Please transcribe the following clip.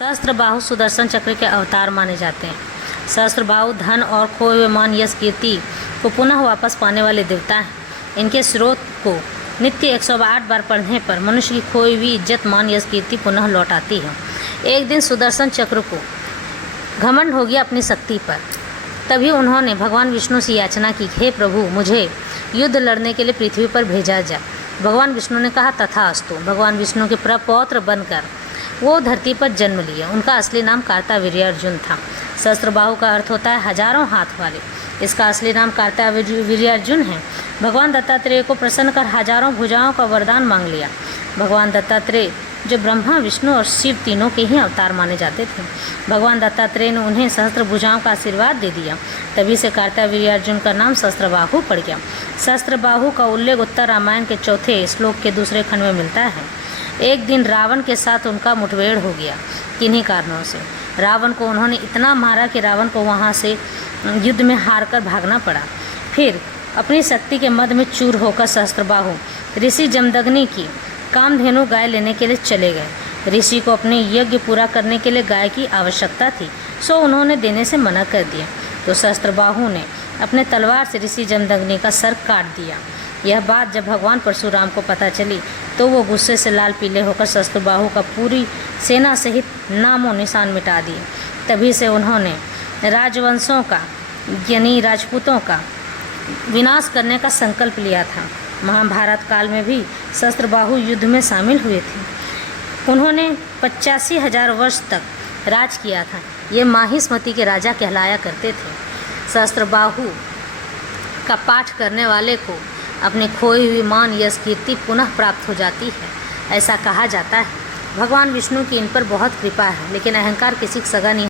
सहस्त्रबाहु सुदर्शन चक्र के अवतार माने जाते हैं। सहस्त्रबाहु धन और खोए हुए मान यश कीर्ति को पुनः वापस पाने वाले देवता हैं। इनके स्रोत को नित्य 108 बार पढ़ने पर मनुष्य की खोई हुई इज्जत मान यश कीर्ति पुनः लौट आती है। एक दिन सुदर्शन चक्र को घमंड हो गया अपनी शक्ति पर। तभी उन्होंने भगवान विष्णु से याचना की, हे प्रभु, मुझे युद्ध लड़ने के लिए पृथ्वी पर भेजा जा। भगवान विष्णु ने कहा, तथास्तु। भगवान विष्णु के प्रपौत्र बनकर वो धरती पर जन्म लिए। उनका असली नाम कार्तवीर्यार्जुन था। सहस्त्रबाहु का अर्थ होता है हजारों हाथ वाले। इसका असली नाम कार्तवीर्यार्जुन है। भगवान दत्तात्रेय को प्रसन्न कर हजारों भुजाओं का वरदान मांग लिया। भगवान दत्तात्रेय जो ब्रह्मा, विष्णु और शिव तीनों के ही अवतार माने जाते थे, भगवान दत्तात्रेय ने उन्हें सहस्त्र भुजाओं का आशीर्वाद दे दिया। तभी से कार्तवीर्यार्जुन का नाम सहस्त्रबाहु पड़ गया। सहस्त्रबाहु का उल्लेख उत्तर रामायण के 4 श्लोक के 2 खंड में मिलता है। एक दिन रावण के साथ उनका मुठभेड़ हो गया। किन्हीं कारणों से रावण को उन्होंने इतना मारा कि रावण को वहाँ से युद्ध में हार कर भागना पड़ा। फिर अपनी शक्ति के मद में चूर होकर सहस्त्रबाहु ऋषि जमदग्नि की कामधेनु गाय लेने के लिए चले गए। ऋषि को अपने यज्ञ पूरा करने के लिए गाय की आवश्यकता थी, सो उन्होंने देने से मना कर दिया। तो सहस्त्रबाहु ने अपने तलवार से ऋषि जमदग्नि का सर काट दिया। यह बात जब भगवान परशुराम को पता चली तो वो गुस्से से लाल पीले होकर सहस्त्रबाहु का पूरी सेना सहित नामो निशान मिटा दिए। तभी से उन्होंने राजवंशों का यानी राजपूतों का विनाश करने का संकल्प लिया था। महाभारत काल में भी सहस्त्रबाहु युद्ध में शामिल हुए थे। उन्होंने 85,000 वर्ष तक राज किया था। ये माहिष्मती के राजा कहलाया करते थे। सहस्त्रबाहु का पाठ करने वाले को अपनी खोई हुई मान यश कीर्ति पुनः प्राप्त हो जाती है, ऐसा कहा जाता है। भगवान विष्णु की इन पर बहुत कृपा है, लेकिन अहंकार किसी का सगा नहीं।